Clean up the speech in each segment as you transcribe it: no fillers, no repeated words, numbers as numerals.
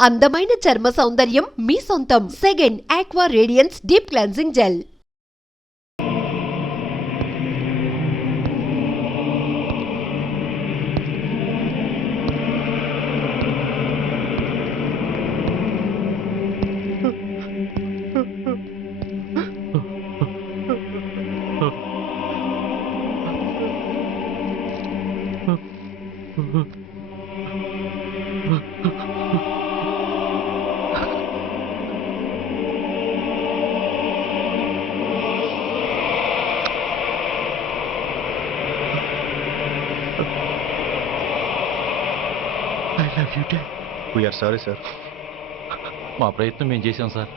అందమైన చర్మ సౌందర్యం మీ సొంతం. Second aqua radiance deep cleansing gel. I love you, Dad. We are sorry, sir. మా ప్రయత్నం మేము చేశాం సార్.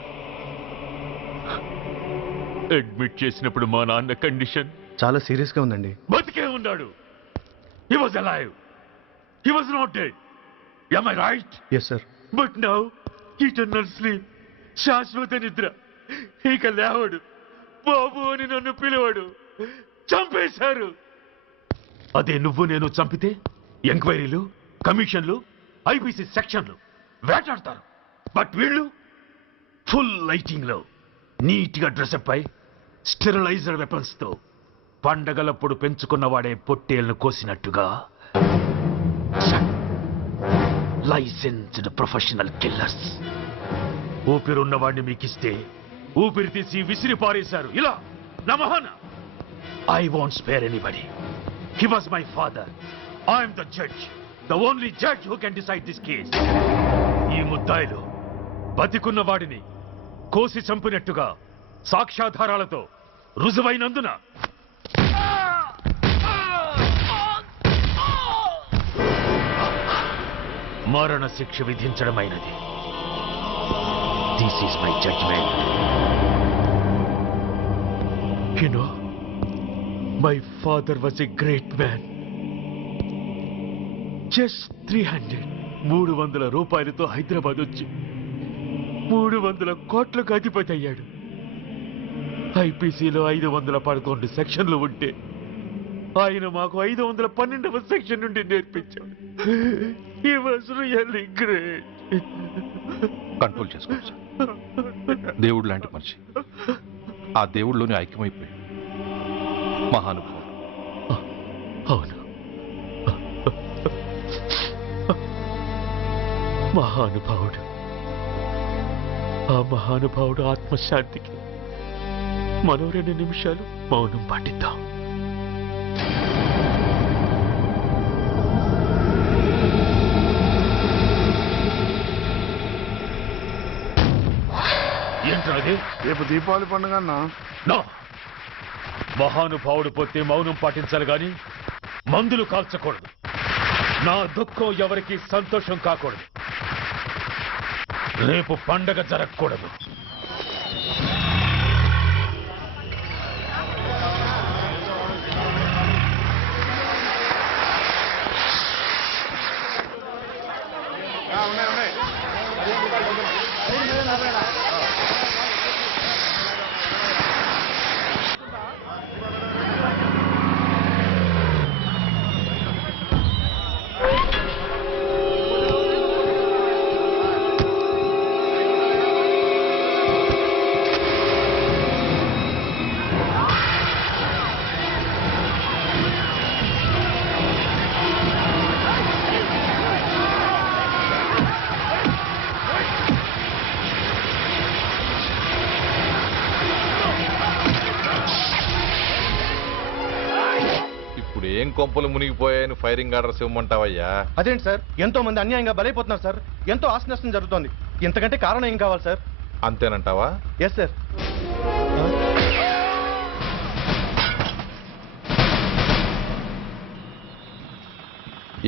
అడ్మిట్ చేసినప్పుడు మా నాన్న కండిషన్ చాలా సీరియస్ గా ఉందండి. బతికే ఉన్నాడు. He was alive. He was not dead. Am I right? Yes, sir. But now, eternal sleep. శాశ్వత నిద్ర. ఇక లేవడు. బాబు అని నన్ను పిలవడు. చంపేశారు. అదే నువ్వు నేను చంపితే ఎంక్వైరీలు, కమిషన్లు, ఐపీసీ సెక్షన్లు వేటాడతారు. బట్ వీళ్ళు ఫుల్ లైటింగ్ లో నీట్ గా డ్రెస్అప్ అయి స్టెరిలైజర్ వెపన్స్ తో పండగలప్పుడు పెంచుకున్నవాడే పొట్టేళ్లను కోసినట్టుగా లైసెన్స్డ్ ప్రొఫెషనల్ కిల్లర్స్. ఊపిరున్నవాడిని మీకిస్తే ఊపిరి తీసి విసిరి పారేశారు. ఇలా నమహన. I want spare anybody. He was my father. I'm the judge. The only judge who can decide this case. ఈ ముద్దాయిలు బతికున్న వాడిని కోసి చంపినట్టుగా సాక్ష్యాధారాలతో రుజువైనందున మరణ శిక్ష విధించడమైనది. This is my judgement. You know, my father was a great man. Just 300 రూపాయలతో హైదరాబాద్ వచ్చి 300 కోట్లకు అధిపతి అయ్యాడు. ఐపీసీలో 511 సెక్షన్లు ఉంటే ఆయన మాకు 512వ సెక్షన్ నుండి నేర్పించాడు. He was really great. Control చేసుకోవచ్చు. దేవుడు లాంటి మనిషి. ఆ దేవుడిలోని ఐక్యమైపోయాడు. మహానుభావుడు. అవును, మహానుభావుడు. ఆ మహానుభావుడు ఆత్మశాంతికి మనం 2 నిమిషాలు మౌనం పాటిద్దాం. ఏంటది? రేపు దీపావళి పండుగ అన్నా. మహానుభావుడు పోతే మౌనం పాటించాలి గాని మందులు కాల్చకూడదు. నా దుఃఖం ఎవరికి సంతోషం కాకూడదు. రేపు పండగ జరగకూడదు. ఏం కొంపలు మునిగిపోయాయని ఫైరింగ్ ఆర్డర్స్ ఇవ్వమంటావయ్యా? అదేంటి సార్, ఎంతో మంది అన్యాయంగా బలైపోతున్నారు సార్. ఎంతో ఆస్తి నష్టం జరుగుతోంది. ఇంతకంటే కారణం ఏం కావాలి సార్? అంతేనంటావా? Yes sir.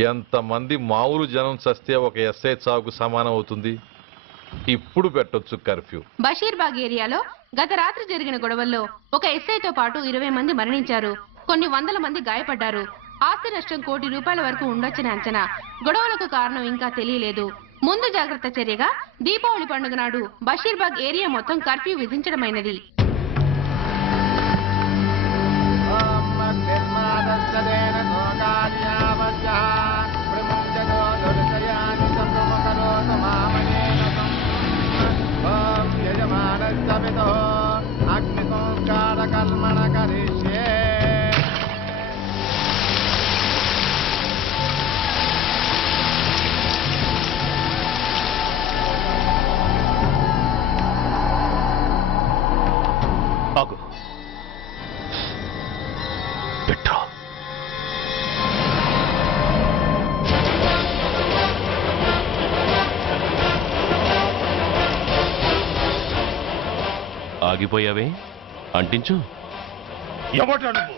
ఎంతమంది మామూలు జనం చస్తే ఒక ఎస్ఐ చావుకు సమానం అవుతుంది. ఇప్పుడు పెట్టొచ్చు కర్ఫ్యూ. బషీర్బాగ్ ఏరియాలో గత రాత్రి జరిగిన గొడవల్లో ఒక ఎస్ఐతో పాటు 20 మంది మరణించారు. కొన్ని వందల మంది గాయపడ్డారు. ఆస్తి నష్టం ₹1 కోటి వరకు ఉండొచ్చని అంచనా. గొడవలకు కారణం ఇంకా తెలియలేదు. ముందు జాగ్రత్త చర్యగా దీపావళి పండుగ నాడు బషీర్బాగ్ ఏరియా మొత్తం కర్ఫ్యూ విధించడమైనది. ప్రముఖ ఆగిపోయావే అంటించు. ఎవడ్రా నువ్వు?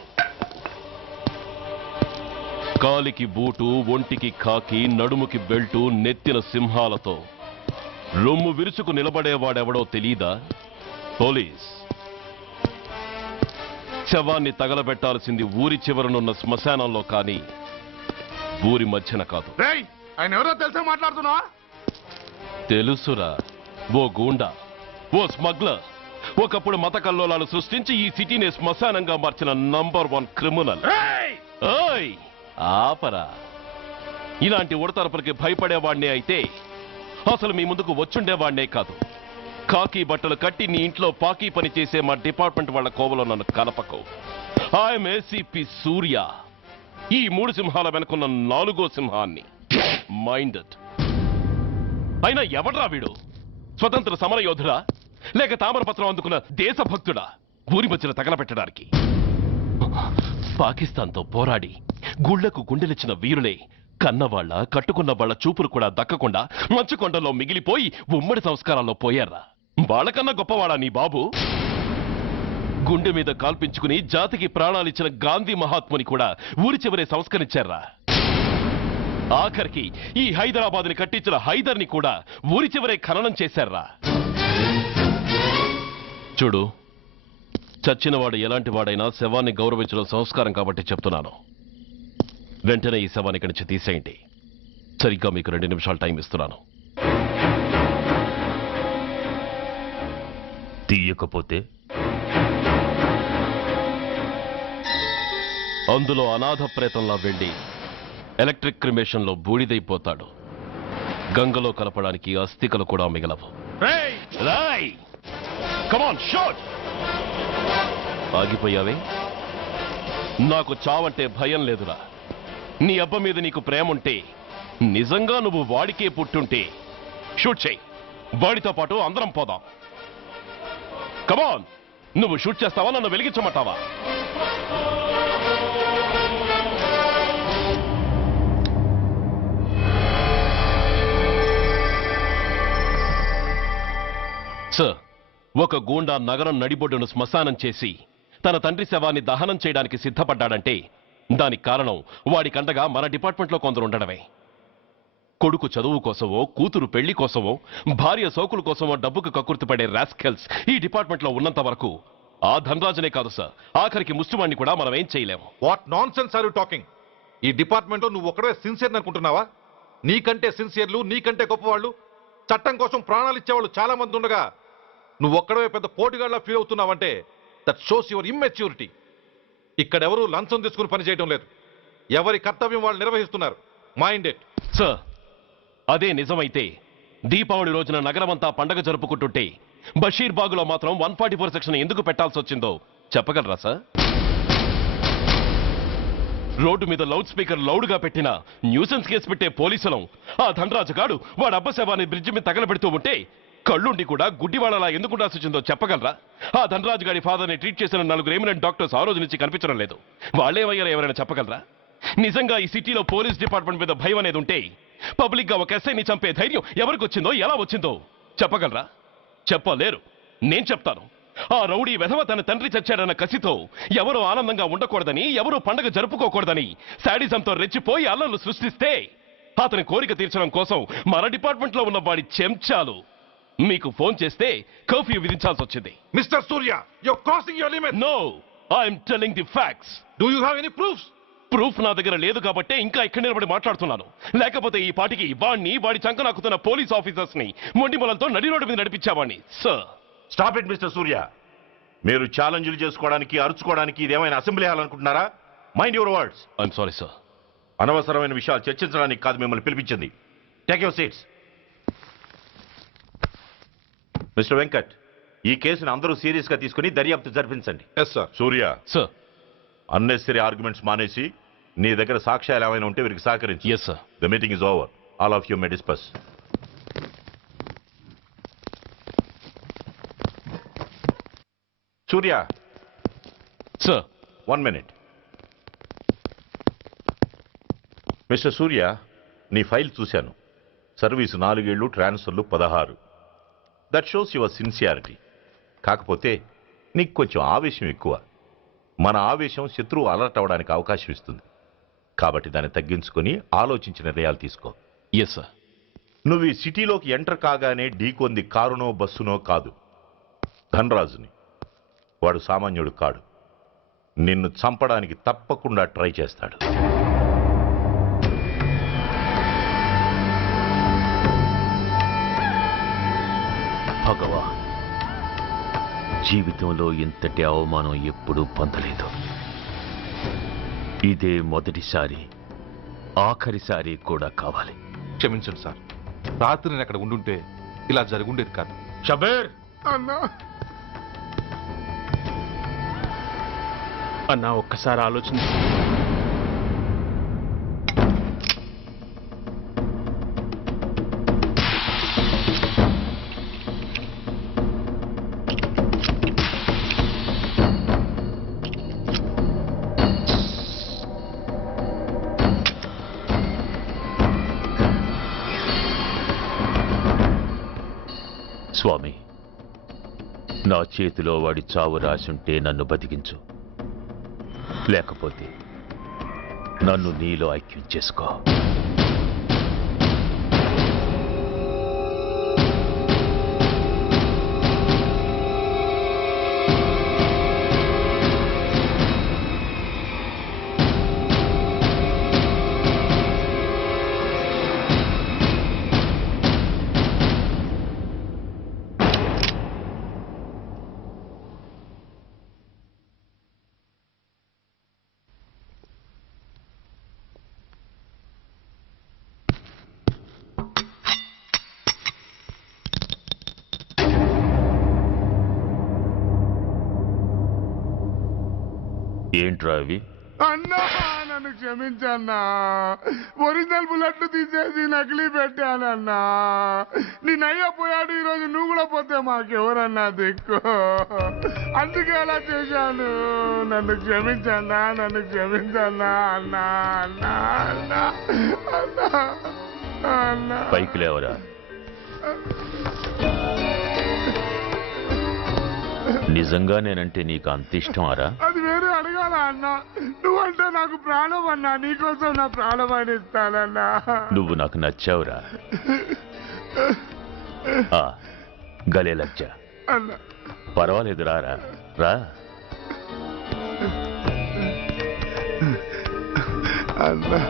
కాలికి బూటు, ఒంటికి కాకి, నడుముకి బెల్టు, నెత్తిన సింహాలతో రొమ్ము విరుచుకు నిలబడేవాడెవడో తెలీదా? పోలీస్. శవాన్ని తగలబెట్టాల్సింది ఊరి చివరనున్న శ్మశానంలో కానీ ఊరి మధ్యన కాదు. ఆయన ఎవరో తెలుసా మాట్లాడుతున్నావా? తెలుసురా, ఓ గూండా, ఓ స్మగ్లర్, ఒకప్పుడు మత కల్లోలాలు సృష్టించి ఈ సిటీని శ్మశానంగా మార్చిన నంబర్ 1 క్రిమినల్. ఓయ్ ఆపరా. ఇలాంటి ఉడతరపులకి భయపడేవాణ్ణే అయితే అసలు మీ ముందుకు వచ్చుండేవాణ్ణే కాదు. కాకి బట్టలు కట్టి నీ ఇంట్లో పాకీ పని చేసే మా డిపార్ట్మెంట్ వాళ్ళ కోవలో నన్ను కలపకు. ఐఎమ్ ఏసీపీ సూర్య, ఈ 3 సింహాల వెనుకున్న 4వ సింహాన్ని. మైండెడ్. అయినా ఎవడ్రా వీడు? స్వతంత్ర సమరయోధుడా లేక తామరపత్రం అందుకున్న దేశభక్తుడా ఊరి మధ్యన తగలబెట్టడానికి? పాకిస్తాన్తో పోరాడి గుళ్లకు గుండెలిచ్చిన వీరులే కన్నవాళ్ల కట్టుకున్న వాళ్ల చూపులు కూడా దక్కకుండా మంచుకొండలో మిగిలిపోయి ఉమ్మడి సంస్కారాల్లో పోయారా? వాళ్ళకన్నా గొప్పవాడా నీ బాబు? గుండె మీద కాల్పించుకుని జాతికి ప్రాణాలిచ్చిన గాంధీ మహాత్ముని కూడా ఊరి చివరే సంస్కరించారా? ఆఖరికి ఈ హైదరాబాద్ని కట్టించిన హైదర్ని కూడా ఊరి చివరే ఖననం చేశారా? చూడు, చచ్చినవాడు ఎలాంటి వాడైనా శవాన్ని గౌరవించడం సంస్కారం కాబట్టి చెప్తున్నాను. వెంటనే ఈ శవాన్ని ఇక్కడి నుంచి తీసేయండి. సరిగ్గా మీకు 2 నిమిషాలు టైం ఇస్తున్నాను. తీయకపోతే అందులో అనాథ ప్రేతంలా వెళ్లి ఎలక్ట్రిక్ క్రిమేషన్లో బూడిదైపోతాడు. గంగలో కలపడానికి అస్థికలు కూడా మిగలవు. రాయ్! Come on, shoot! ఆగిపోయావే? నాకు చావంటే భయం లేదురా. నీ అబ్బ మీద నీకు ప్రేమ ఉంటే, నిజంగా నువ్వు వాడికే పుట్టుంటే షూట్ చేయి. వాడితో పాటు అందరం పోదాం. కమాన్, నువ్వు షూట్ చేస్తావా, నన్ను వెలిగించమంటావా? సార్, ఒక గూండా నగరం నడిబొడ్డును శ్మశానం చేసి తన తండ్రి శవాన్ని దహనం చేయడానికి సిద్ధపడ్డాడంటే దానికి కారణం వాడికండగా మన డిపార్ట్మెంట్లో కొందరు ఉండడమే. కొడుకు చదువు కోసమో, కూతురు పెళ్లి కోసమో, భార్య సోకుల కోసమో డబ్బుకు కక్కుర్తిపడే రాస్కెల్స్ ఈ డిపార్ట్మెంట్లో ఉన్నంత వరకు ఆ ధనరాజునే కాదు సార్, ఆఖరికి ముష్టివాణ్ణి కూడా మనం ఏం చేయలేము. What nonsense are you talking? ఈ డిపార్ట్మెంట్ లో నువ్వు ఒక్కడే సిన్సియర్ అనుకుంటున్నావా? నీకంటే సిన్సియర్లు, నీకంటే గొప్పవాళ్ళు, చట్టం కోసం ప్రాణాలు ఇచ్చేవాళ్ళు చాలా మంది ఉండగా నువ్వు ఒక్కడే పెద్ద పోటీగాళ్ళ ఫీల్ అవుతున్నావంటే దట్ షోస్ యువర్ ఇమ్మెచ్యూరిటీ. ఇక్కడెవరూ లంచం తీసుకుని పని చేయడం లేదు. ఎవరి కర్తవ్యం వాళ్ళు నిర్వహిస్తున్నారు. Mind it. సార్, అదే నిజమైతే దీపావళి రోజున నగరమంతా పండగ జరుపుకుంటుంటే బషీర్బాగులో మాత్రం 144 సెక్షన్ ఎందుకు పెట్టాల్సి వచ్చిందో చెప్పగలరా సార్? రోడ్డు మీద లౌడ్ స్పీకర్ లౌడ్గా పెట్టిన న్యూసెన్స్ కేసు పెట్టే పోలీసులం ఆ ధనరాజుగాడు వాడు అబ్బ శవాన్ని బ్రిడ్జి మీద తగలబెడుతూ ఉంటే కళ్ళుండి కూడా గుడ్డివాళ్ళలా ఎందుకు ఉండాల్సి వచ్చిందో చెప్పగలరా? ఆ ధనరాజు గారి ఫాదర్ని ట్రీట్ చేసిన 4 ఎమినెంట్ డాక్టర్స్ ఆ రోజు నుంచి కనిపించడం లేదు. వాళ్ళేమయ్యారో ఎవరైనా చెప్పగలరా? నిజంగా ఈ సిటీలో పోలీస్ డిపార్ట్మెంట్ మీద భయం అనేది ఉంటే పబ్లిక్ గా ఒక ఎస్ఐని చంపే ధైర్యం ఎవరికి వచ్చిందో, ఎలా వచ్చిందో చెప్పగలరా? చెప్పలేరు. నేను చెప్తాను. ఆ రౌడీ వెధవ తన తండ్రి చచ్చాడన్న కసితో ఎవరూ ఆనందంగా ఉండకూడదని, ఎవరూ పండగ జరుపుకోకూడదని శాడిజంతో రెచ్చిపోయి అల్లర్లు సృష్టిస్తే అతని కోరిక తీర్చడం కోసం మన డిపార్ట్మెంట్ లో ఉన్న వాడి చెంచాలు మీకు ఫోన్ చేస్తే కర్ఫ్యూ విధించాల్సి వచ్చింది. Mister Surya, you are crossing your limit. No, I'm telling the facts. Do you have any proofs? Proof నా దగ్గర లేదు కాబట్టే ఇంకా ఇక్కడ నిలబడి మాట్లాడుతున్నాను. లేకపోతే ఈ పాటికి వాడిని, వాడి చంక నాకుతున్న పోలీస్ ఆఫీసర్స్ ని మొండి మొలలతో నడి రోడ్డు మీద నడిపించావాడిని. Sir, stop it mister Surya. మీరు ఛాలెంజ్లు చేసుకోవడానికి, అరుచుకోవడానికి ఇదేమైనా అసెంబ్లీ హాల్ అనుకుంటున్నారా? Mind your words. I'm sorry sir. అనవసరమైన విషయాలు చర్చించడానికి కాదు మిమ్మల్ని పిలిపించింది. Take your seats. Mister Venkat, ఈ కేసును అందరూ సీరియస్ గా తీసుకుని దర్యాప్తు జరిపించండి. Yes sir. Surya, sir. Unnecessary arguments మానేసి నీ దగ్గర సాక్ష్యాలు ఏమైనా ఉంటే వీరికి సహకరించి. Yes sir. The meeting is over. All of you may discuss. Surya, sir. 1 minute. Mister సూర్య, నీ ఫైల్ చూశాను. సర్వీసు 4 ఏళ్లు, ట్రాన్స్ఫర్లు 16. That shows your sincerity. కాకపోతే నీకు కొంచెం ఆవేశం ఎక్కువ. మన ఆవేశం శత్రువు అలర్ట్ అవడానికి అవకాశం ఇస్తుంది. కాబట్టి దాన్ని తగ్గించుకొని ఆలోచించిన నిర్ణయాలు తీసుకో. Yes sir. నువ్వు ఈ సిటీలోకి ఎంటర్ కాగానే ఢీకొంది కారునో బస్సునో కాదు, ధనరాజుని. వాడు సామాన్యుడు కాడు. నిన్ను చంపడానికి తప్పకుండా ట్రై చేస్తాడు. భగవాన్, జీవితంలో ఇంతటి అవమానం ఎప్పుడూ పొందలేదు. ఇదే మొదటిసారి, ఆఖరిసారి కూడా కావాలి. క్షమించండి సార్, రాత్రి నేను అక్కడ ఉండుంటే ఇలా జరుగుండేది కాదు. షబీర్ అన్నా అన్నా, ఒక్కసారి ఆలోచన. స్వామి, నా చేతిలో వాడి చావు రాసుంటే నన్ను బతికించు, లేకపోతే నన్ను నీలో ఐక్యం చేసుకో. ఏంట్రా అవి? అన్నా నన్ను క్షమించన్నా. ఒరిజినల్ బుల్లెట్లు తీసేసి నకిలీ పెట్టానన్నా. నేనయ్యా పోయాడు, ఈరోజు నువ్వు కూడా పోతే మాకెవరన్నా దిక్కు. అందుకే అలా చేశాను. నన్ను క్షమించన్నా, నన్ను క్షమించన్నా అన్నా అన్నా అన్నా అన్నా అన్నా. పైకి లేవరా. నిజంగా నేనంటే నీకు అంత ఇష్టమారా? అది వేరే అడగాల అన్నా. నువ్వంటే నాకు ప్రాణం అన్నా. నీకోసం నా ప్రాణం ఇస్తానన్నా. నువ్వు నాకు నచ్చావురా. గలే లజ్జ. అన్నా పర్వాలేదు, రారా రా. అన్నా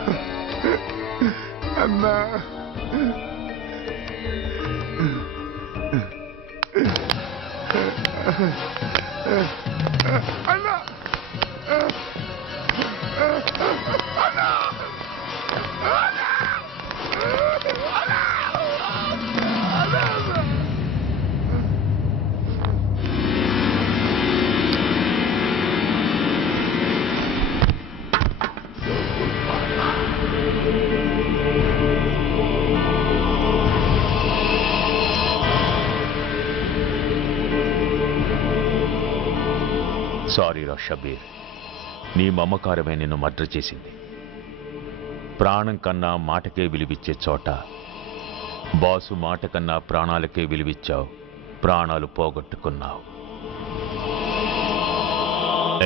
అన్నా అన్నా అన్నా సారీ రా షబీర్, నీ మమకారమే నిన్ను మర్డర్ చేసింది. ప్రాణం కన్నా మాటకే విలువిచ్చే చోట బాసు మాట కన్నా ప్రాణాలకే విలువిచ్చావు. ప్రాణాలు పోగొట్టుకున్నావు.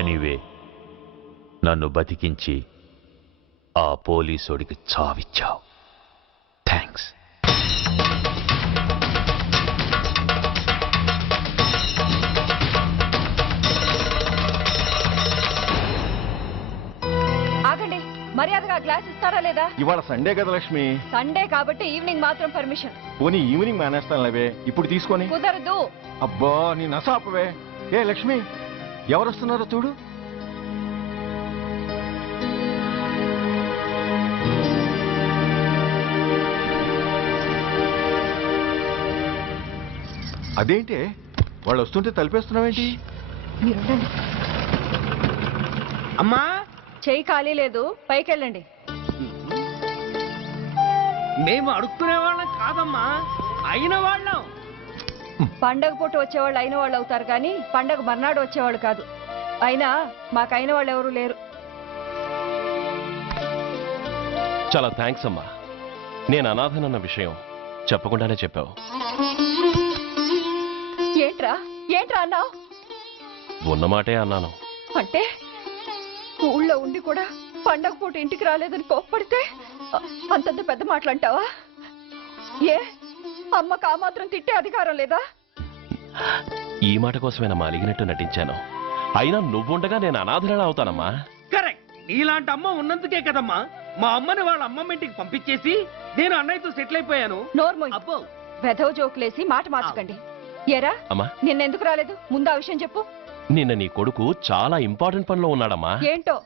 ఎనీవే, నన్ను బతికించి ఆ పోలీసోడికి చావిచ్చావు. థ్యాంక్స్. మర్యాదగా గ్లాస్ ఇస్తారా లేదా? ఇవాళ సండే కదా లక్ష్మి. సండే కాబట్టి ఈవినింగ్ మాత్రం పర్మిషన్. పోనీ ఈవినింగ్ మేనేస్తానులేవే, ఇప్పుడు తీసుకొని. కుదరదు. అబ్బా నీ నసాపవే. ఏ లక్ష్మి, ఎవరు వస్తున్నారో చూడు. అదేంటి వాళ్ళు వస్తుంటే తలిపేస్తున్నావేంటి? అమ్మా, చెయ్యి ఖాళీ లేదు, పైకెళ్ళండి. మేము అడుక్కునే వాళ్ళం కాదమ్మా, అయిన వాళ్ళం. పండగ పూట వచ్చేవాళ్ళు అయిన వాళ్ళు అవుతారు కానీ పండగ మర్నాడు వచ్చేవాళ్ళు కాదు. అయినా మాకైన వాళ్ళు ఎవరు లేరు. చాలా థ్యాంక్స్ అమ్మా. నేను అనాథనన్న విషయం చెప్పకుండానే చెప్పావు. ఏంట్రా ఏంట్రా అన్నావు? ఉన్నమాటే అన్నాను. అంటే ఊళ్ళో ఉండి కూడా పండగ పూట ఇంటికి రాలేదని కోప్పడితే అంతంత పెద్ద మాటలంటావా? ఏ అమ్మకు ఆ మాత్రం తిట్టే అధికారం లేదా? ఈ మాట కోసమేనమ్మా అలిగినట్టు నటించాను. అయినా నువ్వుండగా నేను అనాథలా అవుతానమ్మా. కరెక్ట్. నీలాంటి అమ్మ ఉన్నందుకే కదమ్మా మా అమ్మని వాళ్ళ అమ్మమ్మ ఇంటికి పంపించేసి నేను అన్నయ్యతో సెటిల్ అయిపోయాను. నోర్మోయ్, అబ్బో వెధవ జోకులేసి మాట మార్చకండి. ఏరా అమ్మా, నిన్నెందుకు రాలేదు? ముందు ఆ విషయం చెప్పు. నిన్న నీ కొడుకు చాలా ఇంపార్టెంట్ పనిలో ఉన్నాడమ్మా. ఏంటో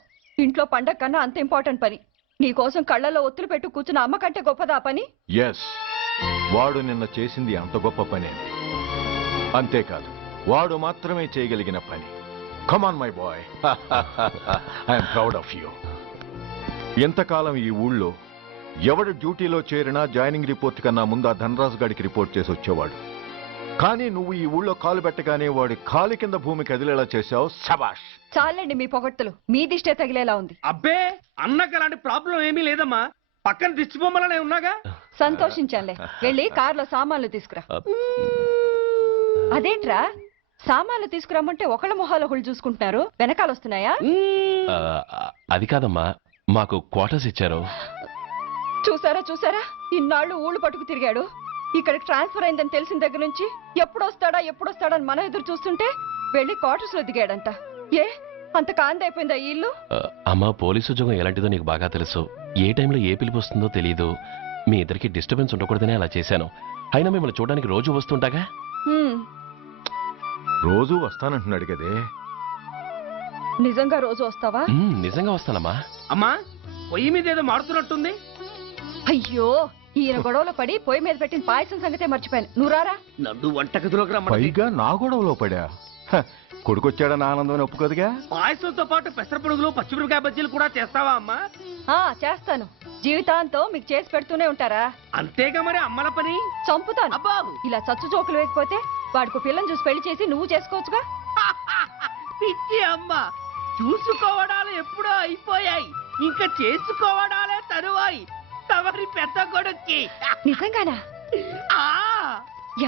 ఇంట్లో పండగ కన్నా అంత ఇంపార్టెంట్ పని. నీకోసం కళ్ళల్లో ఒత్తులు పెట్టు కూర్చున్న అమ్మ కంటే గొప్పదా పని? ఎస్, వాడు నిన్న చేసింది అంత గొప్ప పనే. అంతేకాదు, వాడు మాత్రమే చేయగలిగిన పని. Come on my boy, I'm proud of you. ఎంతకాలం ఈ ఊళ్ళో ఎవడు డ్యూటీలో చేరినా జాయినింగ్ రిపోర్ట్ కన్నా ముందు ఆ ధనరాజు గారికి రిపోర్ట్ చేసి వచ్చేవాడు. కానీ నువ్వు ఈ ఊళ్ళో కాలు పెట్టగానే వాడి కాలి కింద భూమి కదిలేలా చేశావు. శబాష్. చాలండి మీ పొగడ్తలు. మీ దిష్టే తగిలేలా ఉంది. అబ్బే అన్నకు అలాంటి ప్రాబ్లం ఏమీ లేదమ్మా. పక్కన దిష్టి బొమ్మలనే ఉన్నాగా. సంతోషించాలే. వెళ్ళి కార్లో సామాన్లు తీసుకురా. అదేంట్రా సామాన్లు తీసుకురామంటే ఒకళ్ళ మొహాలు ఒకళ్ళు చూసుకుంటున్నారు, వెనకాల వస్తున్నాయా? ఆ, అది కాదమ్మా, మాకు క్వార్టర్స్ ఇచ్చారు. చూసారా చూసారా, ఇన్నాళ్ళు ఊళ్ళు పట్టుకు తిరిగాడు. ఇక్కడికి ట్రాన్స్ఫర్ అయిందని తెలిసిన దగ్గర నుంచి ఎప్పుడొస్తాడని మనం ఎదురు చూస్తుంటే వెళ్ళి క్వార్టర్స్ లో దిగాడంట. ఏ అంత కాందైపోయిందా ఈ ఇల్లు? అమ్మా, పోలీసు ఉద్యోగం ఎలాంటిదో నీకు బాగా తెలుసు. ఏ టైంలో ఏ పిలుపు వస్తుందో తెలీదు. మీ ఇద్దరికి డిస్టర్బెన్స్ ఉండకూడదనే అలా చేశాను. అయినా మిమ్మల్ని చూడడానికి రోజు వస్తుంటాగా. రోజు వస్తానంటున్నాడు కదే. నిజంగా రోజు వస్తావా? నిజంగా వస్తానమ్మా. అమ్మా, పొయ్యి మీద ఏదో మారుతున్నట్టుంది. అయ్యో, ఈయన గొడవలో పడి పొయ్యి మీద పెట్టిన పాయసం సంగతే మర్చిపోయాను. నువ్వు రారా. నన్ను వంటగదిలోకి రమ్మని. పైగా నా గొడవలో పడా. కొడుకొచ్చాడని ఆనందం ఒప్పుకోదుగా. పాయసంతో పాటు పెసరపొడుగులు పచ్చిమిరపకాయ బజ్జీలు కూడా చేస్తావా అమ్మా? చేస్తాను. జీవితాంతం మీకు చేసి పెడుతూనే ఉంటారా? అంతేగా మరి అమ్మల పని. చంపుతాను. అబ్బా, ఇలా చచ్చు జోకులు వేయకపోతే వాడికి పిల్లని చూసి పెళ్లి చేసి నువ్వు చేసుకోవచ్చుగా. పిచ్చి అమ్మ, చూసుకోవడాలు ఎప్పుడో అయిపోయాయి, ఇంకా చేసుకోవడాలే తరువాయి తమరి పెద్ద కొడుక్కి. నిజంగానా? ఆ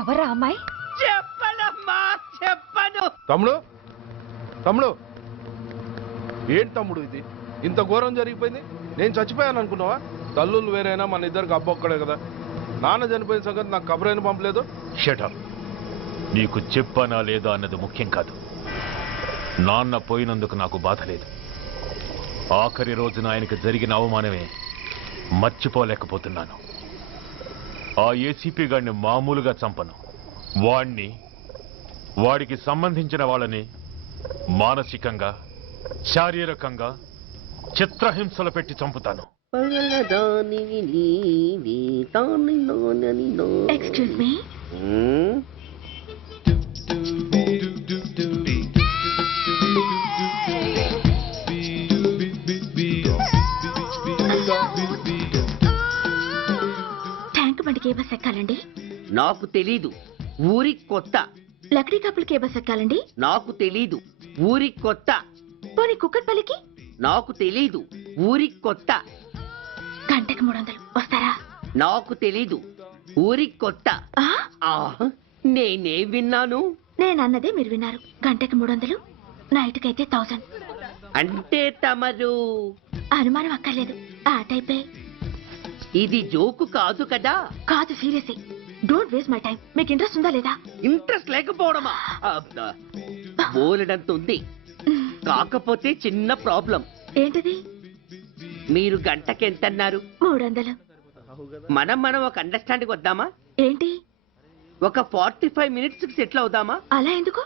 ఎవరా అమ్మాయి? చెప్పనమ్మా, చెప్పను. తమ్ముడు ఏంటి తమ్ముడు ఇది? ఇంత ఘోరం జరిగిపోయింది. నేను చచ్చిపోయాను అనుకున్నావా? తల్లులు వేరైనా మన ఇద్దరికి అబ్బొక్కడే కదా. నాన్న చనిపోయిన సంగతి నాకు కబురైన పంపలేదు. షటప్. నీకు చెప్పనా లేదా అన్నది ముఖ్యం కాదు. నాన్న పోయినందుకు నాకు బాధ లేదు. ఆఖరి రోజున ఆయనకు జరిగిన అవమానమే మర్చిపోలేకపోతున్నాను. ఆ ఏసీపీ గారిని మామూలుగా చంపను. వాడికి సంబంధించిన వాళ్ళని మానసికంగా, శారీరకంగా చిత్రహింసలు పెట్టి చంపుతాను. Excuse me. ట్యాంక్ బండికి ఏ బస్ ఎక్కాలండి? నాకు తెలీదు, ఊరి కొత్త. లక్డీ కప్పులకి ఏ బస్ ఎక్కాలండి? నాకు తెలీదు, ఊరి కొత్త. పోనీ కుక్కట్పల్లికి? నాకు తెలీదు, ఊరి కొత్త. గంటకి 300 వస్తారా? నాకు తెలీదు, ఊరి కొత్త. నేనే విన్నాను. నేనన్నదే మీరు విన్నారు. గంటకి 300, నైట్కైతే 1000. అంటే తమరు అనుమానం అక్కర్లేదు, ఆ టైపే. ఇది జోకు కాదు కదా? కాదు, serious. Don't waste my time. మీకు ఇంట్రెస్ట్ ఉందా లేదా? ఇంట్రెస్ట్ లేకపోవడమా? బోలెడంత ఉంది. కాకపోతే చిన్న ప్రాబ్లం. ఏంటిది? మీరు గంటకి ఎంత అన్నారు? 300. మనం ఒక అండర్స్టాండింగ్ వద్దామా? ఏంటి? ఒక 45 మినిట్స్ కి సెటిల్ అవుదామా? అలా ఎందుకు?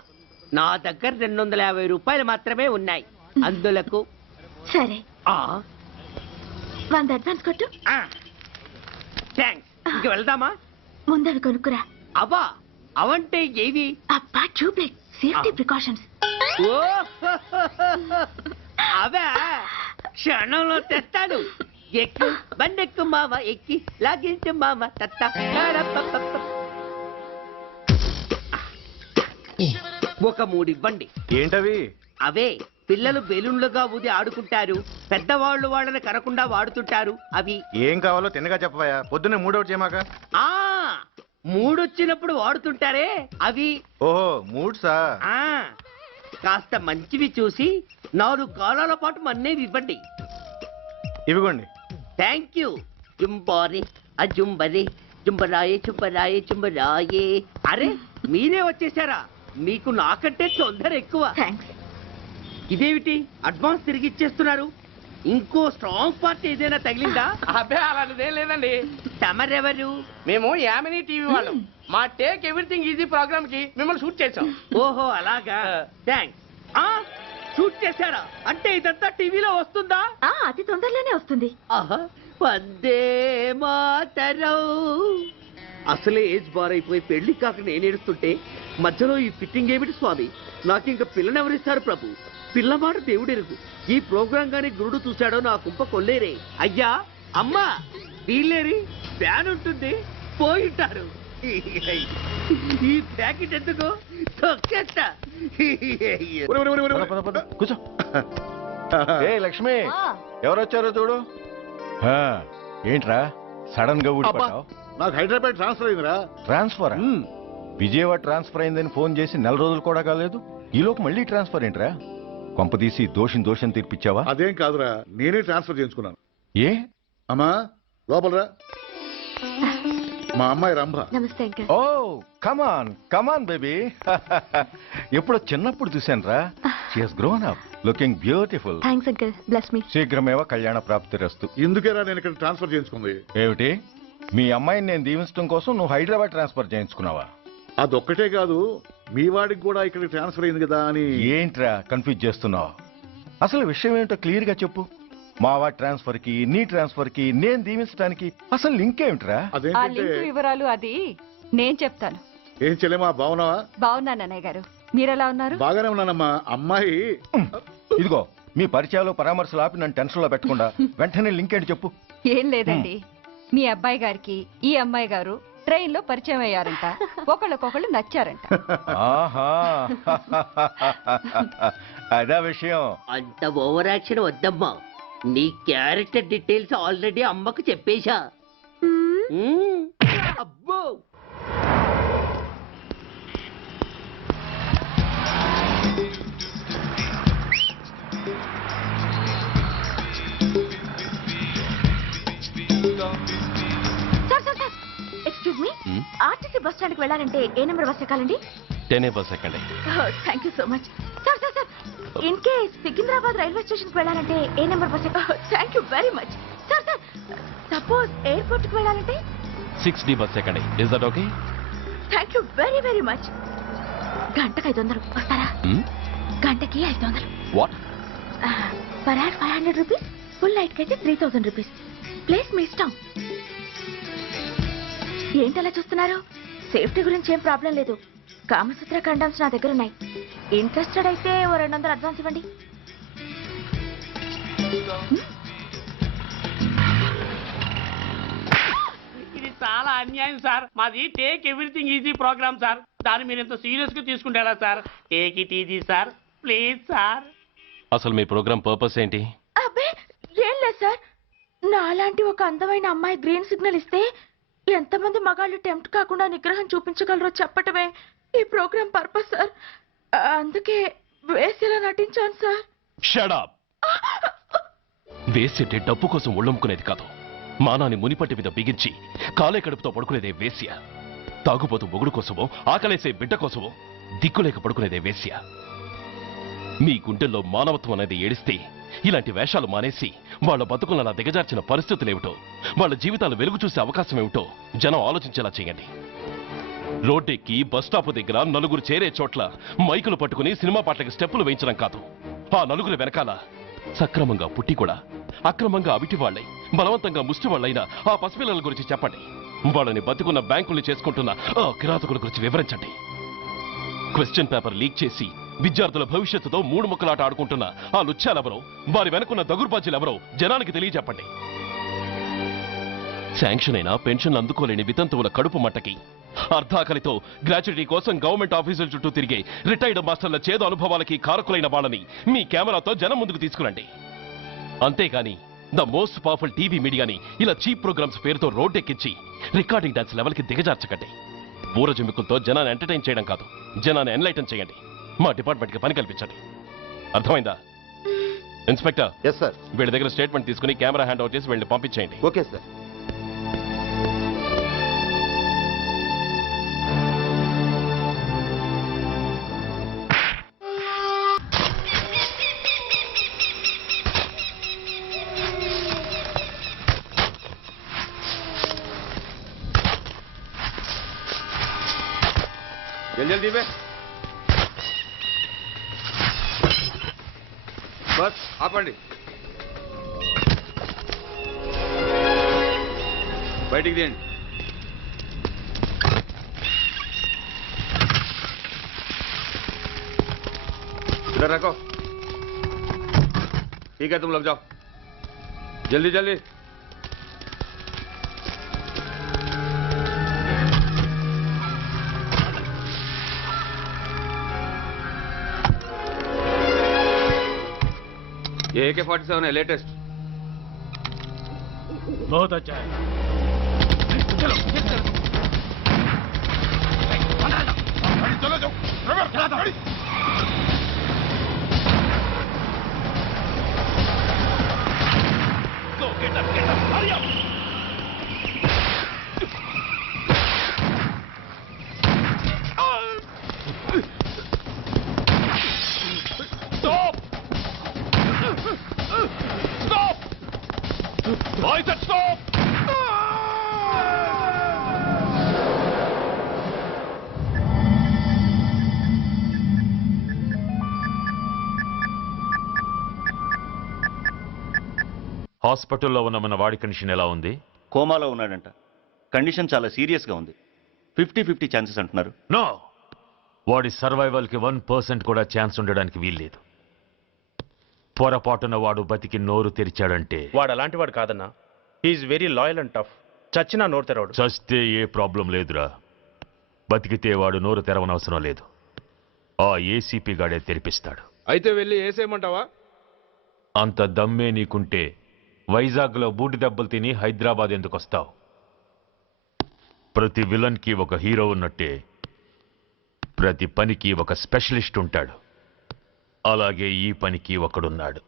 నా దగ్గర 250 రూపాయలు మాత్రమే ఉన్నాయి. అందులకు సరే, 100 అడ్వాన్స్ కొట్టు. థ్యాంక్స్. ఇంక వెళ్దామా? ముందవి కొనుక్కురా. అబ్బా, అవంటే ఏవి? అబ్బా, ట్యూబ్లైట్, సేఫ్టీ ప్రికాషన్స్. అవే క్షణంలో తెస్తాను. ఎక్కు బండెక్కు మావ, ఎక్కి లాగించు మావ. ఒక 3 ఇవ్వండి. ఏంటవి? అవే పిల్లలు బెలూన్లుగా ఊది ఆడుకుంటారు, పెద్దవాళ్ళు వాళ్ళని కరకుండా వాడుతుంటారు. అవి ఏం కావాలో తిన్నగా చెప్పవా? పొద్దున్నే మూడోటి చేయమాక. మూడొచ్చినప్పుడు వాడుతుంటారే అవి. ఓహో మూడ్సా? ఆ కాస్త మంచివి చూసి 4 కాలాల పాటు మన్నేవి ఇవ్వండి. ఇవిగోండి. Thank you. జుంబారి అజుంబరి జుంబరాయే చుంబరాయే చుంబరాయే. అరే మీరే వచ్చేసారా? మీకు నాకంటే తొందర ఎక్కువ. ఇదేమిటి అడ్వాన్స్ తిరిగి ఇచ్చేస్తున్నారు? ఇంకో స్ట్రాంగ్ పార్టీ ఏదైనా తగిలిందా? అబ్బే అలాంటిదేం లేదండి. తమరెవరు? మేము యామినీ టీవీ వాళ్ళం. మా టేక్ ఎవ్రీథింగ్ ఈజీ ప్రోగ్రామ్ కి మిమ్మల్ని షూట్ చేసాం. ఓహో అలాగా. థ్యాంక్స్. షూట్ చేశారా? అంటే ఇదంతా టీవీలో వస్తుందా? అతి తొందరలోనే వస్తుంది. ఆహా వందే మాతరం. అసలే ఏజ్ బార్ అయిపోయి పెళ్లి కాక నేను ఏడుస్తుంటే మధ్యలో ఈ ఫిట్టింగ్ ఏమిటి స్వామి? నాకు ఇంకా పిల్లనెవరిస్తారు ప్రభు? పిల్లవాడు దేవుడెరుగు. ఈ ప్రోగ్రాం గాని గురుడు చూశాడో నా కుంప కొల్లేరే. అయ్యా అమ్మా వీళ్ళేరి ఫ్యాన్ ఉంటుంది పోయింటారు. ఈ ప్యాకెట్ ఎందుకు తొక్కేస్తా. కూర్చో. ఏ లక్ష్మి, ఎవరొచ్చారో చూడు. ఏంట్రా సడన్ గా ఊడిపడ్డావు? నాకు హైదరాబాద్ ట్రాన్స్ఫర్ అయిందిరా. ట్రాన్స్ఫర్? విజయవాడ ట్రాన్స్ఫర్ అయిందని ఫోన్ చేసి 4 రోజులు కూడా కాలేదు. ఈలోపు మళ్ళీ ట్రాన్స్ఫర్ ఏంట్రా? కొంపదీసి దోషం తీర్పిచ్చావా? అదేం కాదురా, నేనే ట్రాన్స్ఫర్ చేయించుకున్నాను. ఏ అమ్మా లోపలరా. మా అమ్మాయి రంభ. నమస్తే అంకల్. ఓ కమాన్ బేబీ. ఎప్పుడో చిన్నప్పుడు చూశానురా. She has grown up, looking beautiful. Thanks uncle, bless me. శీఘ్రమేవ కళ్యాణ ప్రాప్తిరస్తు. ఇందుకేరా నేను ఇక్కడ ట్రాన్స్ఫర్ చేయించుకుంది. ఏమిటి, మీ అమ్మాయిని నేను దీవించడం కోసం నువ్వు హైదరాబాద్ ట్రాన్స్ఫర్ చేయించుకున్నావా? అదొక్కటే కాదు, మీ వాడికి కూడా ఇక్కడ ట్రాన్స్ఫర్ అయింది కదా అని. ఏంట్రా కన్ఫ్యూజ్ చేస్తున్నావు? అసలు విషయం ఏంటో క్లియర్ గా చెప్పు. మా వాడి ట్రాన్స్ఫర్ కి నీ ట్రాన్స్ఫర్ కి నేను దీవించడానికి అసలు లింక్ ఏమిట్రా? అదేంటంటే వివరాలు అది నేను చెప్తాను. ఏం చెల్లెమా బాగున్నావా? బాగున్నాను అన్నయ్య గారు, మీరెలా ఉన్నారు? బాగానే ఉన్నానమ్మా. అమ్మాయి ఇదిగో మీ పరిచయాలు పరామర్శలు ఆపి నన్ను టెన్షన్ లో పెట్టకుండా వెంటనే లింక్ ఏంటి చెప్పు. ఏం లేదండి, మీ అబ్బాయి గారికి ఈ అమ్మాయి గారు ట్రైన్ లో పరిచయం అయ్యారంట. ఒకళ్ళకొకళ్ళు నచ్చారంట. ఆహా అదా విషయం. అంత ఓవర్ యాక్షన్ వద్దమ్మా. నీ క్యారెక్టర్ డీటెయిల్స్ ఆల్రెడీ అమ్మకు చెప్పేశా. అబ్బో excuse me, RTC bus stand కి వెళ్ళాలంటే ఏ నెంబర్ బస్ ఎక్కాలండి? 10 బస్ ఎక్కండి. Thank you so much. Sir sir sir, in case Secunderabad railway station కి వెళ్ళాలంటే ఏ నెంబర్ బస్ ఎక్కాలి? Thank you very much. Sir sir, suppose airport కి వెళ్ళాలంటే 6D బస్ ఎక్కండి. Is that okay? Thank you very very much. గంటకి 500 వస్తారా? గంటకి 500. What? Per hour 500 rupees, full night కి అయితే 3000 రూపీస్. ప్లేస్ మీ ఇష్టం. ఏంటలా చూస్తున్నారు? సేఫ్టీ గురించి ఏం ప్రాబ్లం లేదు. కామసూత్ర కండమ్స్ నా దగ్గర ఉన్నాయి. ఇంట్రెస్టెడ్ అయితే ఓ 200 అడ్వాన్స్ ఇవ్వండి. ఇది చాలా అన్యాయం సార్. మాది take everything easy programme sir. దాన్ని మీరు ఎంత సీరియస్ గా తీసుకుంటారా sir? Take it easy sir, please sir. అసలు మీ ప్రోగ్రామ్ పర్పస్ ఏంటి? అబ్బే ఏం లేదు సార్, నాలాంటి ఒక అందమైన అమ్మాయి గ్రీన్ సిగ్నల్ ఇస్తే ఎంతమంది మగాళ్ళు టెంప్ట్ కాకుండా నిగ్రహం చూపించగలరో చెప్పటమే ఈ ప్రోగ్రామ్ పర్పస్ సార్. అందుకే వేసేలా నటించాను సార్. Shut up. వేసేటే డబ్బు కోసం ఒళ్ళొమ్ముకునేది కాదు. మానాన్ని మునిపట్టి మీద బిగించి కాలే కడుపుతో పడుకునేదే వేశ్య. తాగుపోతూ మొగుడు కోసమో ఆకలేసే బిడ్డ కోసమో దిక్కులేక పడుకునేదే వేశ్య. మీ గుండెల్లో మానవత్వం అనేది ఏడిస్తే ఇలాంటి వేషాలు మానేసి వాళ్ళ బతుకులను అలా దిగజార్చిన పరిస్థితులేమిటో, వాళ్ళ జీవితాలు వెలుగు చూసే అవకాశం ఏమిటో జనం ఆలోచించేలా చేయండి. రోడ్డెక్కి బస్టాప్ దగ్గర నలుగురు చేరే చోట్ల మైకులు పట్టుకుని సినిమా పాటలకి స్టెప్పులు వేయించడం కాదు. ఆ నలుగురు వెనకాల సక్రమంగా పుట్టి కూడా అక్రమంగా అవిటి వాళ్ళై బలవంతంగా ముష్టి వాళ్ళైన ఆ పసిపిల్లల గురించి చెప్పండి. వాళ్ళని బతుకున్న బ్యాంకుల్ని చేసుకుంటున్న ఆ కిరాతకుల గురించి వివరించండి. క్వశ్చన్ పేపర్ లీక్ చేసి విద్యార్థుల భవిష్యత్తుతో 3 ముక్కలాట ఆడుకుంటున్న ఆ లుచ్చాలెవరో, వారి వెనుకున్న దగుర్బాజీలెవరో జనానికి తెలియజెప్పండి. శాంక్షన్ అయినా పెన్షన్లు అందుకోలేని వితంతువుల కడుపు మట్టకి, అర్ధాకలితో గ్రాట్యుటీ కోసం గవర్నమెంట్ ఆఫీసుల చుట్టూ తిరిగే రిటైర్డ్ మాస్టర్ల చేదు అనుభవాలకి కారకులైన వాళ్ళని మీ కెమెరాతో జనం ముందుకు తీసుకురండి. అంతేగాని ద మోస్ట్ పవర్ఫుల్ టీవీ మీడియాని ఇలా చీప్ ప్రోగ్రామ్స్ పేరుతో రోడ్డెక్కించి రికార్డింగ్ డాన్స్ లెవెల్కి దిగజార్చకండి. బూర జుమ్మికులతో జనాన్ని ఎంటర్టైన్ చేయడం కాదు, జనాన్ని ఎన్లైటన్ చేయండి. మా డిపార్ట్మెంట్కి పని కల్పించండి. అర్థమైందా? Inspector, yes sir. వీళ్ళ దగ్గర స్టేట్మెంట్ తీసుకుని కెమెరా హ్యాండ్ అవుట్ చేసి వీళ్ళని పంపించేయండి. Okay sir. జల్దీ బే. బస్ ఆపండి. బయటికి తీయండి. इधर रखो. ठीक है, तुम लोग जाओ. जल्दी जल्दी. ये AK-47 है, लेटेस्ट. बहुत अच्छा है. चलो चलो चलो जाओ. चला दो. Go, get up, hurry up. Stop! Stop! I said stop! హాస్పిటల్లో ఉన్న మన వాడి కండిషన్ ఎలా ఉంది? కోమాలో ఉన్నాడంట. కండిషన్ చాలా సీరియస్గా ఉంది. 50-50 ఛాన్సెస్ అంటున్నారు. నో, వాడి సర్వైవల్కి 1% కూడా ఛాన్స్ ఉండడానికి వీల్లేదు. పొరపాటున వాడు బతికి నోరు తెరిచాడంటే వాడు అలాంటి వాడు కాదన్నా. He's very loyal and tough. చచ్చినా నోరు తెరవడు. చస్తే ఏ ప్రాబ్లం లేదురా. బతికితే వాడు నోరు తెరవనవసరం లేదు. ఆ ఏసీపీ గాడే తెరిపిస్తాడు. అయితే వెళ్ళి వేసేయమంటావా? అంత దమ్మే నీకుంటే వైజాగ్లో బూటి దెబ్బలు తిని హైదరాబాద్ ఎందుకు వస్తావు? ప్రతి విలన్కి ఒక హీరో ఉన్నట్టే ప్రతి పనికి ఒక స్పెషలిస్ట్ ఉంటాడు. అలాగే ఈ పనికి ఒకడున్నాడు.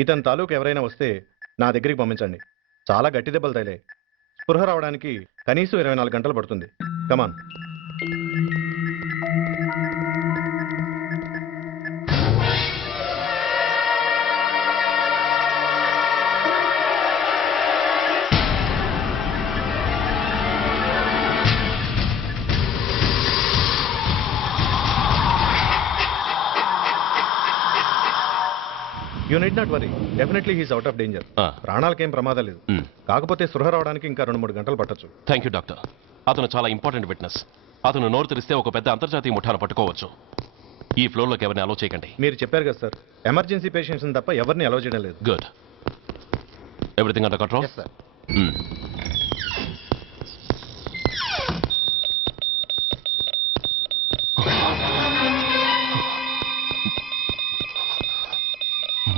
ఇతని తాలూకు ఎవరైనా వస్తే నా దగ్గరికి పంపించండి. చాలా గట్టి దెబ్బలు తగిలాయి. స్పృహ రావడానికి కనీసం 24 గంటలు పడుతుంది. Come on. You need not worry. Definitely he's out of danger. ప్రాణాలకేం ప్రమాదం లేదు. కాకపోతే స్పృహ రావడానికి ఇంకా 2-3 గంటలు పట్టొచ్చు. Thank you doctor. అతను చాలా ఇంపార్టెంట్ విట్నెస్. అతను నోరు తెరిస్తే ఒక పెద్ద అంతర్జాతీయ ముఠాను పట్టుకోవచ్చు. ఈ ఫ్లోర్లోకి ఎవరిని అలో చేయకండి. మీరు చెప్పారు కదా సార్, ఎమర్జెన్సీ పేషెంట్స్ తప్ప ఎవరిని అలో చేయడం లేదు. Good. Everything under control? Yes sir.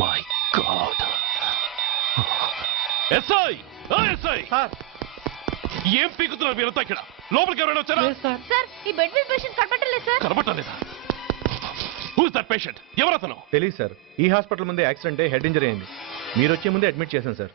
My God. SI, SI ఏం పీకుతున్నారు మీరంతా ఇక్కడ? లోపలికి ఎవరైనా వచ్చారా? సార్, ఈ బెడ్ మీద పేషెంట్ కనబట్టలేదు సార్. కనబట్టలేదా? Who is that patient? ఎవరతను? తెలియదు సార్. ఈ హాస్పిటల్ ముందే యాక్సిడెంట్ హెడ్ ఇంజరీ అయింది. మీరు వచ్చే ముందే అడ్మిట్ చేశాను sir.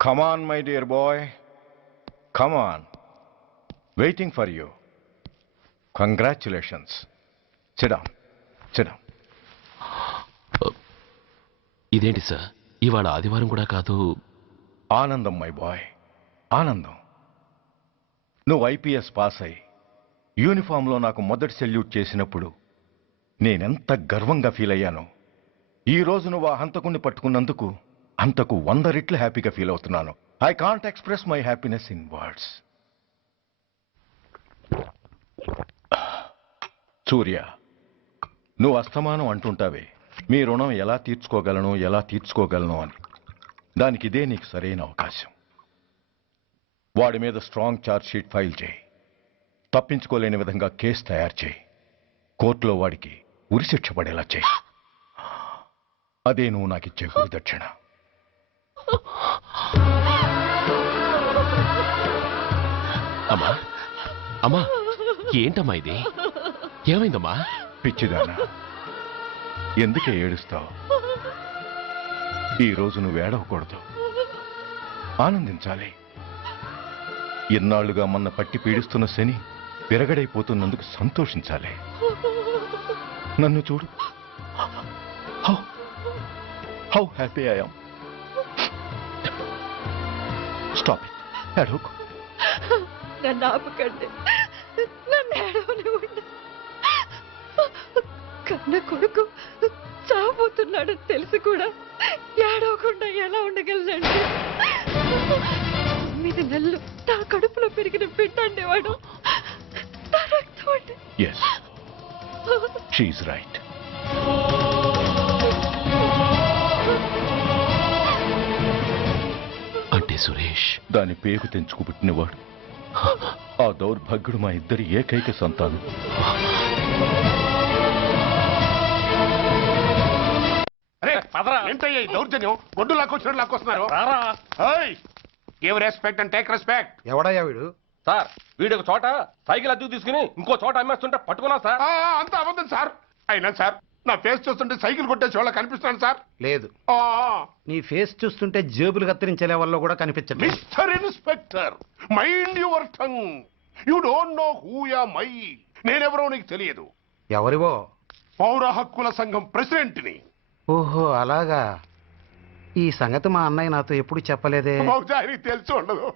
Come on, my dear boy. Come on. Waiting for you. Congratulations. Sit down. Sit down. ఇదేంటి సార్ ఇవాళ ఆదివారం కూడా కాదు. ఆనందం మై బాయ్, ఆనందం. నువ్వు ఐపీఎస్ పాస్ అయి యూనిఫామ్లో నాకు మొదటి సెల్యూట్ చేసినప్పుడు నేనెంత గర్వంగా ఫీల్ అయ్యానో, ఈరోజు నువ్వు ఆ హంతకుణ్ణి పట్టుకున్నందుకు అంతకు 100 రెట్లు హ్యాపీగా ఫీల్ అవుతున్నాను. I can't express my happiness in words. Surya, నువ్వు అస్తమానం అంటుంటావే మీ రుణం ఎలా తీర్చుకోగలను అని. దానికి ఇదే నీకు సరైన అవకాశం. వాడి మీద స్ట్రాంగ్ ఛార్జ్ షీట్ ఫైల్ చేయి. తప్పించుకోలేని విధంగా కేసు తయారు చేయి. కోర్టులో వాడికి ఉరిశిక్ష పడేలా చేయి. అదే నువ్వు నాకిచ్చే గురుదక్షిణ. అమ్మా అమ్మా, ఏంటమ్మా ఇది? ఏమైందమ్మా? పిచ్చిదానా, ఎందుకే ఏడుస్తావు? ఈరోజు నువ్వు ఏడవకూడదు, ఆనందించాలి. ఎన్నాళ్లుగా మన పట్టి పీడిస్తున్న శని విరగడైపోతున్నందుకు సంతోషించాలి. నన్ను చూడు, how happy I am. Stop it, ఏడవకు. నన్ను ఆపకండి, నన్ను ఏడవనివ్వండి. కన్న కొడుకు చావబోతున్నాడని తెలిసి కూడా ఏడవకుండా ఎలా ఉండగలనండి? 9 నెలలు నా కడుపులో పెరిగిన బిడ్డ అండి వాడు. నా రక్తం అండి. Yes, she's right. అంటే సురేష్ దాని పేగు తెంచుకు పుట్టినవాడు. ఆ దౌర్భాగ్యుడు మా ఇద్దరి ఏకైక సంతానం. ఏంటయ్యా ఈ దౌర్జన్యం? గొడ్డు లాక్కొచ్చినట్టు లాక్కొస్తున్నారు. Give respect and take respect. ఎవడయ్యా వీడు? సార్, వీడు ఒక చోట సైకిల్ అద్దెకు తీసుకుని ఇంకో చోట అమ్మేస్తుంటే పట్టుకున్నా సార్. అంత అబద్ధం సార్. అయినా సార్, నా ఫేస్ చూస్తుంటే సైకిల్ కొట్టేసి వాళ్ళ కనిపిస్తున్నాను సార్. లేదు, నీ ఫేస్ చూస్తుంటే జేబులు కత్తిరించే లెవెల్లో కూడా కనిపించదు. Mister inspector, mind your tongue. You don't know who am I. నేనెవరో నీకు తెలియదు. ఎవరివో? పౌర హక్కుల సంఘం ప్రెసిడెంట్ని. ఓహో, అలాగా. ఈ సంగతి మా అన్నయ్య నాతో ఎప్పుడు చెప్పలేదే. బహుశా ఆయనకి తెలిసి ఉండదు.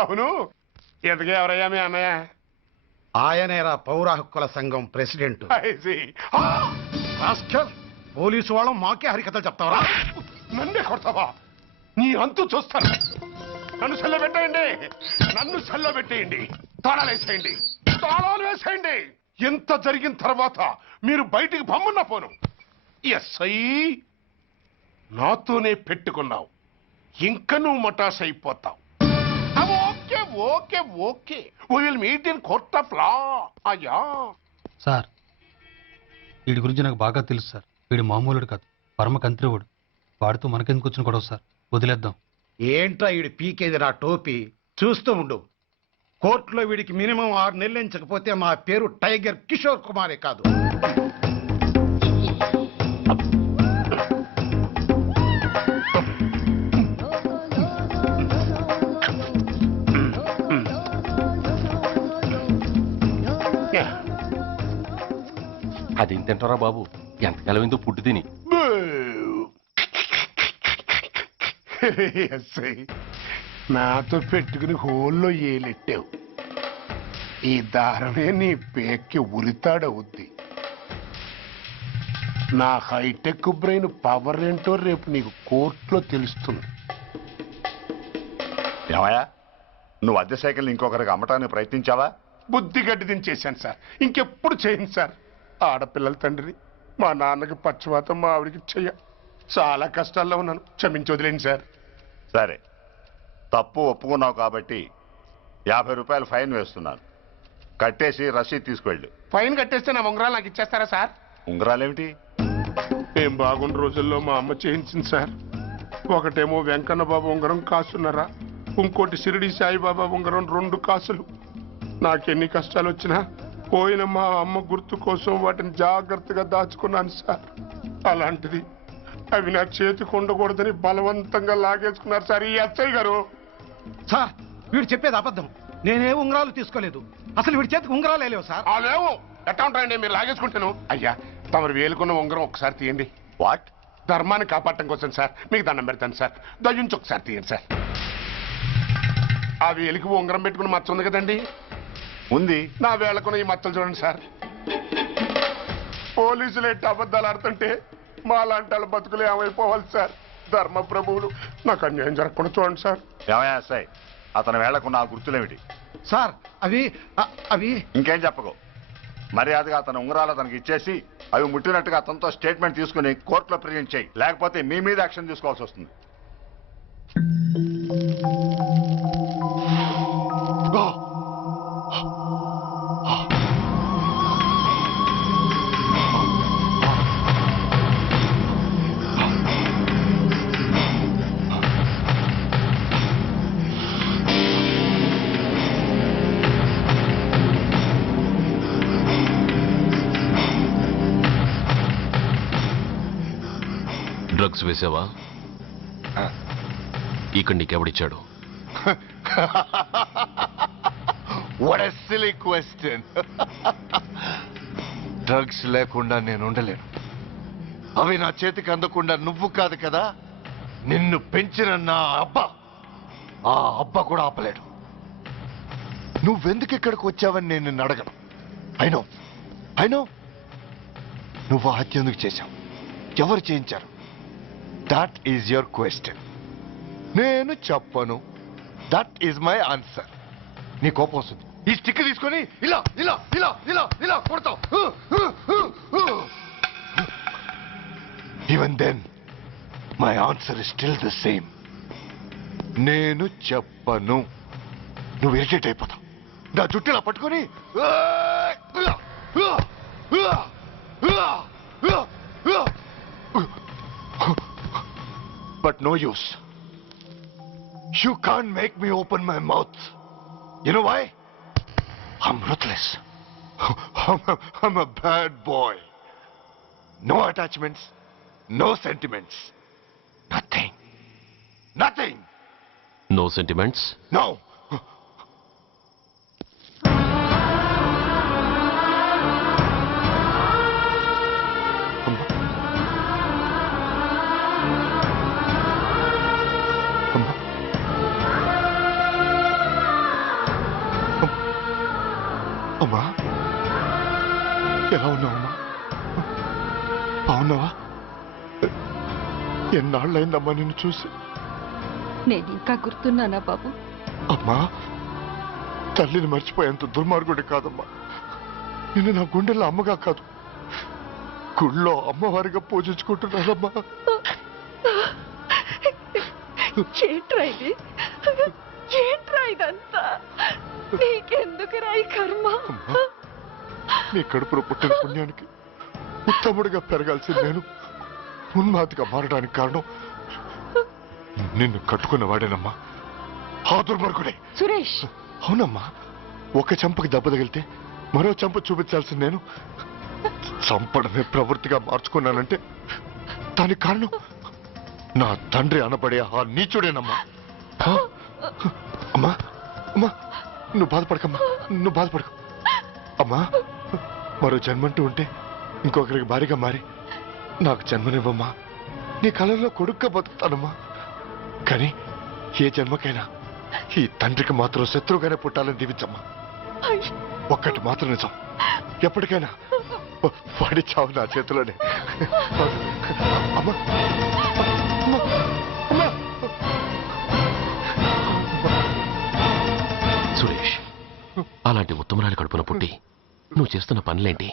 అవును, ఎందుకే ఎవరయ్యా మీ అన్నయ్య? ఆయనేరా పౌర హక్కుల సంఘం ప్రెసిడెంట్. పోలీసు వాళ్ళం మాకే హరికథలు చెప్తావరా? నన్నే కొడతావా? నీ అంతు చూస్తాను. నన్ను సెల్ల పెట్టేయండి, తాళాలు వేసేయండి, తాళాలు వేసేయండి. ఎంత జరిగిన తర్వాత మీరు బయటికి పమ్మన్నా పోను. ఎస్ఐ నాతోనే పెట్టుకున్నావు, ఇంకా నువ్వు మటాస్ అయిపోతావు. Okay okay okay, will meet in court of law. అయ్యా సార్, వీడి గురించి నాకు బాగా తెలుసు సార్. వీడు మామూలుడు కాదు, పరమ కంత్రివుడు. వాడితో మనకెందుకు వచ్చిన గొడవ సార్, వదిలేద్దాం. ఏంట్రా వీడి పీకేది నా టోపీ? చూస్తూ ఉండు. కోర్టులో వీడికి మినిమం 6 నెలలు ఎంచకపోతే మా పేరు టైగర్ కిషోర్ కుమారే కాదు. అదేం తింటారా బాబు, ఎంతకాలం ఏందో పుట్టి తిని. ఎస్ఐ నాతో పెట్టుకుని హోల్లో ఏలెట్టావు. ఈ దారమే నీ పేక్కి ఉరితాడవుద్ది. నా హైటెక్ బ్రెయిన్ పవర్ ఏంటో రేపు నీకు కోర్టులో తెలుస్తుంది. ఏమయ్యా, నువ్వు అద్దె సైకిల్ ఇంకొకరికి అమ్మటానికి ప్రయత్నించావా? బుద్ధి గడ్డి దించేశాను సార్, ఇంకెప్పుడు చేయను సార్. ఆడపిల్లల తండ్రి, మా నాన్నకి పక్షవాతం, మా ఆవిడికి చెయ్య. చాలా కష్టాల్లో ఉన్నాను, క్షమించి వదిలేండి సార్. సరే, తప్పు ఒప్పుకున్నావు కాబట్టి 50 రూపాయలు ఫైన్ వేస్తున్నాను. కట్టేసి రసీదు తీసుకువెళ్ళు. ఫైన్ కట్టేస్తే నా ఉంగరాలు నాకు ఇచ్చేస్తారా సార్? ఉంగరాలేమిటి? ఏం బాగుండు రోజుల్లో మా అమ్మ చేయించింది సార్. ఒకటేమో వెంకన్న బాబు ఉంగరం కాసున్నారా, ఇంకోటి షిరిడి సాయిబాబా ఉంగరం 2 కాసులు. నాకెన్ని కష్టాలు వచ్చినా పోయిన మా అమ్మ గుర్తు కోసం వాటిని జాగ్రత్తగా దాచుకున్నాను సార్. అలాంటిది అవి నా చేతికి ఉండకూడదని బలవంతంగా లాగేసుకున్నారు సార్ ఈ ఎస్ఐ గారు. సార్, వీడు చెప్పేది అబద్ధం. నేనే ఉంగరాలు తీసుకోలేదు. అసలు వీడి చేతికి ఉంగరాలే లేవు సార్. లేవు, ఎట్టా ఉంటాయండి మీరు లాగేసుకుంటాను. అయ్యా, తమరు వేలుకున్న ఉంగరం ఒకసారి తీయండి. వాట్? ధర్మాన్ని కాపాడటం కోసం సార్, మీకు దండం పెడతాను సార్. దయ్యుంచి ఒకసారి తీయండి సార్. ఆ వేలికి ఉంగరం పెట్టుకుని మచ్చ ఉంది కదండి? ఉంది. నా వేళకున్న ఈ మచ్చలు చూడండి సార్. పోలీసులు ఎట్టి అబద్ధాలు ఆడుతుంటే మా లాంటి వాళ్ళ బతుకులు ఏమైపోవాలి సార్? ధర్మ ప్రభువులు, నాకు అన్యాయం జరగకుండా చూడండి సార్. ఏమయ్యా సాయి, అతని వేళకున్న ఆ గుర్తులేమిటి? సార్, అవి ఇంకేం చెప్పకు. మర్యాదగా అతని ఉంగరాలు అతనికి ఇచ్చేసి అవి ముట్టినట్టుగా అతనితో స్టేట్మెంట్ తీసుకుని కోర్టులో ప్రెజెంట్ చేయి. లేకపోతే మీ మీద యాక్షన్ తీసుకోవాల్సి వస్తుంది. డ్రగ్స్ వేసావా? ఇక్కడ నీకెవడిచ్చాడు? What a silly question. Drugs లేకుండా నేను ఉండలేను. అవి నా చేతికి అందకుండా నువ్వు కాదు కదా, నిన్ను పెంచిన నా అబ్బా, ఆ అబ్బా కూడా ఆపలేడు. నువ్వెందుకు ఇక్కడికి వచ్చావని నేను నిన్ను అడగను. అయినో నువ్వు హత్య ఎందుకు చేశావు, ఎవరు చేయించారు? That is your question. నేను చెప్పను. That is my answer. నీ కోపం వస్తుంది, ఈ స్టిక్ తీసుకొని ఇలా ఇలా ఇలా ఇలా ఇలా కొడతావు. Even then my answer is still the same. నేను చెప్పను. నువ్వు ఇరిటేట్ అయిపోతావు. నా జుట్టిలా పట్టుకొని but no use. You can't make me open my mouth. You know why? I'm ruthless. I'm a bad boy. No attachments, no sentiments. Nothing. No sentiments? No. అమ్మా, ఎలా ఉన్నావమ్మా? బాగున్నావా? ఎన్నాళ్ళైందమ్మా నిన్ను చూసి? నేను ఇంకా గుర్తున్నానా బాబు? అమ్మా, తల్లిని మర్చిపోయేంత దుర్మార్గుడి కాదమ్మా. నిన్ను నా గుండెల్లో అమ్మగా కాదు గుళ్ళో అమ్మవారిగా పూజించుకుంటున్నానమ్మా. ఏంట్రా ఇది? ఏంట్రా ఇదంతా? నీకెందుకు రాయి కర్మ? నీ కడుపులో పుట్టిన పుణ్యానికి ఉత్తముడిగా పెరగాల్సిన నేను ఉన్మాదిగా మారడానికి కారణం నిన్ను కట్టుకున్న వాడేనమ్మా. ఆ దుర్మార్గుడే. సురేష్, అవునమ్మా, ఒక చెంపకి దెబ్బ తగిలితే మరో చెంప చూపించాల్సిన నేను చంపడమే ప్రవృత్తిగా మార్చుకున్నానంటే దానికి కారణం నా తండ్రి అనబడే ఆ నీచుడేనమ్మా. అమ్మా అమ్మా, నువ్వు బాధపడకమ్మా, నువ్వు బాధపడకు అమ్మా. మరో జన్మంటూ ఉంటే ఇంకొకరికి భారీగా మారి నాకు జన్మనివ్వమ్మా. నీ కళల్లో కొడుగ్గా బతుకుతానమ్మా. కానీ ఏ జన్మకైనా ఈ తండ్రికి మాత్రం శత్రువుగానే పుట్టాలని దీవించమ్మా. ఒక్కటి మాత్రం నిజం, ఎప్పటికైనా వాడి చావు నా చేతిలోనే. అమ్మా సురేష్, అలాంటి ఉత్తమరాలి కడుపున పుట్టి నువ్వు చేస్తున్న పనులేంటి?